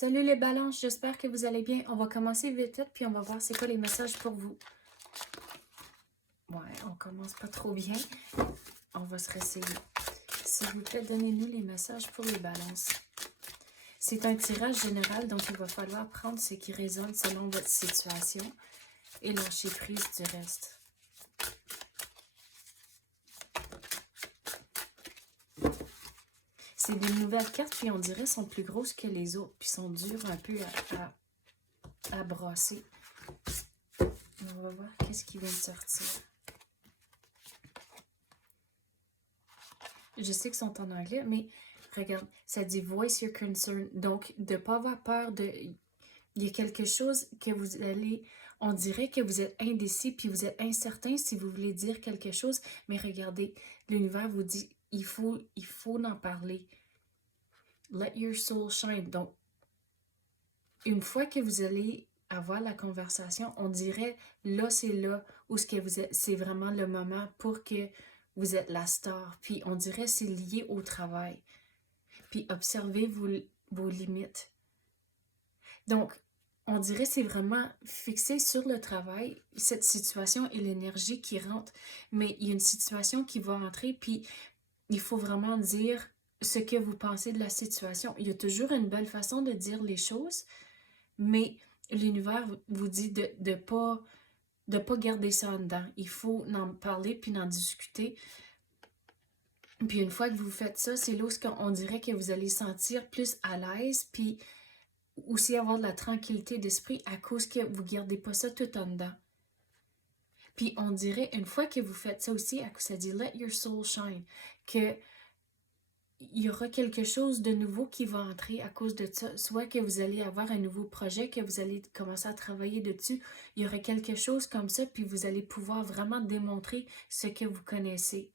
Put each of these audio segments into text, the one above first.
Salut les balances, j'espère que vous allez bien. On va commencer vite, puis on va voir c'est quoi les messages pour vous. Ouais, on commence pas trop bien. On va se réessayer. S'il vous plaît, donnez-nous les messages pour les balances. C'est un tirage général, donc il va falloir prendre ce qui résonne selon votre situation et lâcher prise du reste. C'est des nouvelles cartes, puis on dirait sont plus grosses que les autres, puis sont dures un peu à brasser. On va voir qu'est-ce qui vient de sortir. Je sais qu'ils sont en anglais, mais regarde, ça dit « Voice your concern ». Donc, de ne pas avoir peur de... Il y a quelque chose que vous allez... On dirait que vous êtes indécis, puis vous êtes incertain si vous voulez dire quelque chose. Mais regardez, l'univers vous dit « Il faut en parler ». Let your soul shine. Donc, une fois que vous allez avoir la conversation, on dirait là, c'est là où ce que vous êtes, c'est vraiment le moment pour que vous êtes la star. Puis on dirait c'est lié au travail. Puis observez vos limites. Donc, on dirait c'est vraiment fixé sur le travail, cette situation et l'énergie qui rentre. Mais il y a une situation qui va entrer, puis il faut vraiment dire ce que vous pensez de la situation. Il y a toujours une belle façon de dire les choses, mais l'univers vous dit de ne pas garder ça en dedans. Il faut en parler puis en discuter. Puis une fois que vous faites ça, c'est là où on dirait que vous allez sentir plus à l'aise, puis aussi avoir de la tranquillité d'esprit à cause que vous ne gardez pas ça tout en dedans. Puis on dirait, une fois que vous faites ça aussi, à cause ça dit « Let your soul shine », que il y aura quelque chose de nouveau qui va entrer à cause de ça. Soit que vous allez avoir un nouveau projet, que vous allez commencer à travailler dessus. Il y aura quelque chose comme ça, puis vous allez pouvoir vraiment démontrer ce que vous connaissez.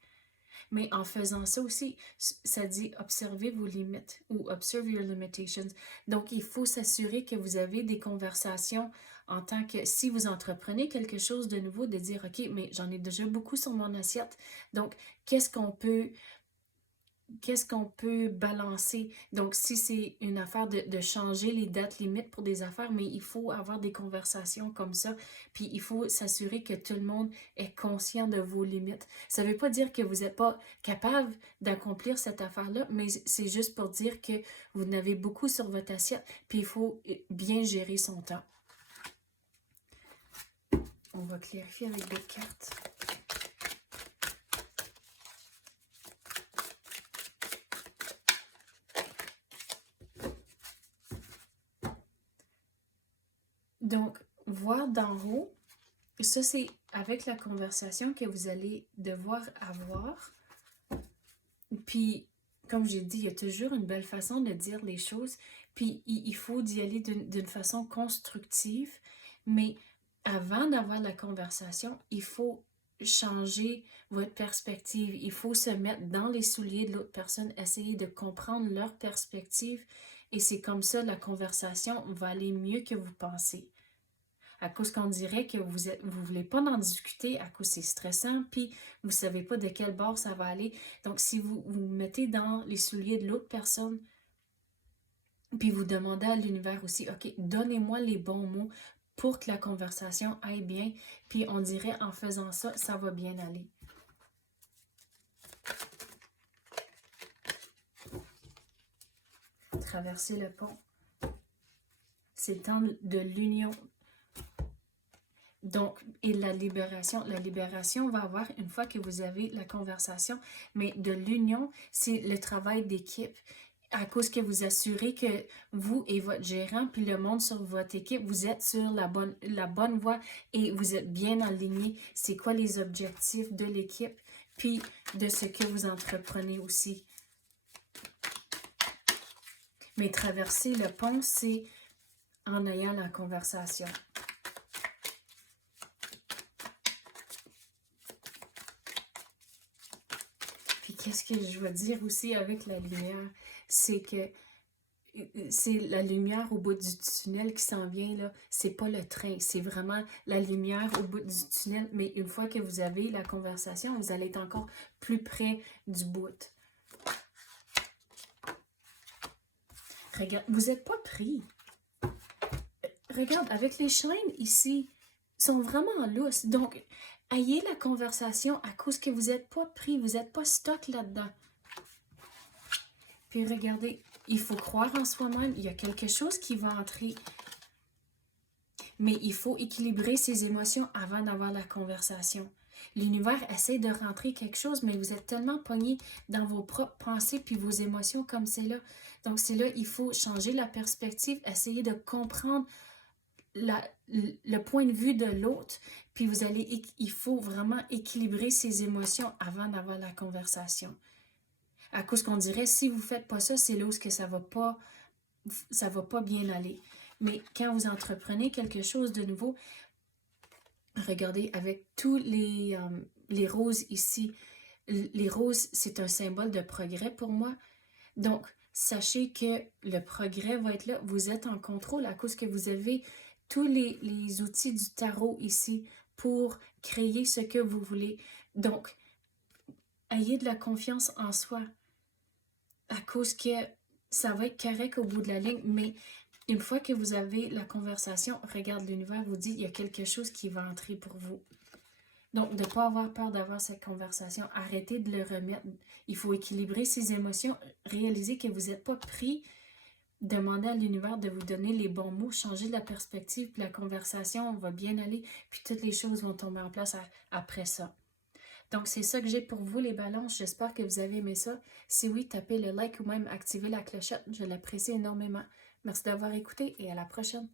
Mais en faisant ça aussi, ça dit observez vos limites ou observe your limitations. Donc, il faut s'assurer que vous avez des conversations en tant que, si vous entreprenez quelque chose de nouveau, de dire, OK, mais j'en ai déjà beaucoup sur mon assiette. Donc, qu'est-ce qu'on peut balancer? Donc, si c'est une affaire de changer les dates limites pour des affaires, mais il faut avoir des conversations comme ça, puis il faut s'assurer que tout le monde est conscient de vos limites. Ça ne veut pas dire que vous n'êtes pas capable d'accomplir cette affaire-là, mais c'est juste pour dire que vous en avez beaucoup sur votre assiette, puis il faut bien gérer son temps. On va clarifier avec d'autres cartes. Donc, voir d'en haut, ça c'est avec la conversation que vous allez devoir avoir. Puis, comme j'ai dit, il y a toujours une belle façon de dire les choses. Puis, il faut d'y aller d'une façon constructive. Mais avant d'avoir la conversation, il faut changer votre perspective. Il faut se mettre dans les souliers de l'autre personne, essayer de comprendre leur perspective. Et c'est comme ça la conversation va aller mieux que vous pensez. À cause qu'on dirait que vous voulez pas en discuter, à cause c'est stressant, puis vous savez pas de quel bord ça va aller. Donc, si vous vous mettez dans les souliers de l'autre personne, puis vous demandez à l'univers aussi, OK, donnez-moi les bons mots pour que la conversation aille bien, puis on dirait en faisant ça, ça va bien aller. Traverser le pont. C'est le temps de l'union. Donc, et la libération va avoir une fois que vous avez la conversation, mais de l'union, c'est le travail d'équipe. À cause que vous assurez que vous et votre gérant, puis le monde sur votre équipe, vous êtes sur la bonne voie et vous êtes bien alignés. C'est quoi les objectifs de l'équipe, puis de ce que vous entreprenez aussi. Mais traverser le pont, c'est en ayant la conversation. Qu'est-ce que je veux dire aussi avec la lumière? C'est que c'est la lumière au bout du tunnel qui s'en vient, là. C'est pas le train, c'est vraiment la lumière au bout du tunnel. Mais une fois que vous avez la conversation, vous allez être encore plus près du bout. Regarde, vous n'êtes pas pris. Regarde, avec les chaînes ici, sont vraiment lousses. Donc, ayez la conversation à cause que vous n'êtes pas pris, vous n'êtes pas stuck là-dedans. Puis regardez, il faut croire en soi-même, il y a quelque chose qui va entrer. Mais il faut équilibrer ses émotions avant d'avoir la conversation. L'univers essaie de rentrer quelque chose, mais vous êtes tellement pogné dans vos propres pensées puis vos émotions comme c'est là. Donc c'est là, il faut changer la perspective, essayer de comprendre le point de vue de l'autre, puis il faut vraiment équilibrer ses émotions avant d'avoir la conversation. À cause qu'on dirait, si vous ne faites pas ça, c'est là où ça va pas bien aller. Mais quand vous entreprenez quelque chose de nouveau, regardez, avec tous les roses ici, les roses, c'est un symbole de progrès pour moi. Donc, sachez que le progrès va être là. Vous êtes en contrôle à cause que vous avez tous les outils du tarot ici pour créer ce que vous voulez. Donc, ayez de la confiance en soi à cause que ça va être correct au bout de la ligne, mais une fois que vous avez la conversation, regarde, l'univers vous dit, il y a quelque chose qui va entrer pour vous. Donc, de ne pas avoir peur d'avoir cette conversation. Arrêtez de le remettre. Il faut équilibrer ses émotions. Réaliser que vous n'êtes pas pris. Demandez à l'univers de vous donner les bons mots. Changer la perspective. Puis la conversation va bien aller. Puis toutes les choses vont tomber en place après ça. Donc, c'est ça que j'ai pour vous, les balances. J'espère que vous avez aimé ça. Si oui, tapez le like ou même activez la clochette. Je l'apprécie énormément. Merci d'avoir écouté et à la prochaine.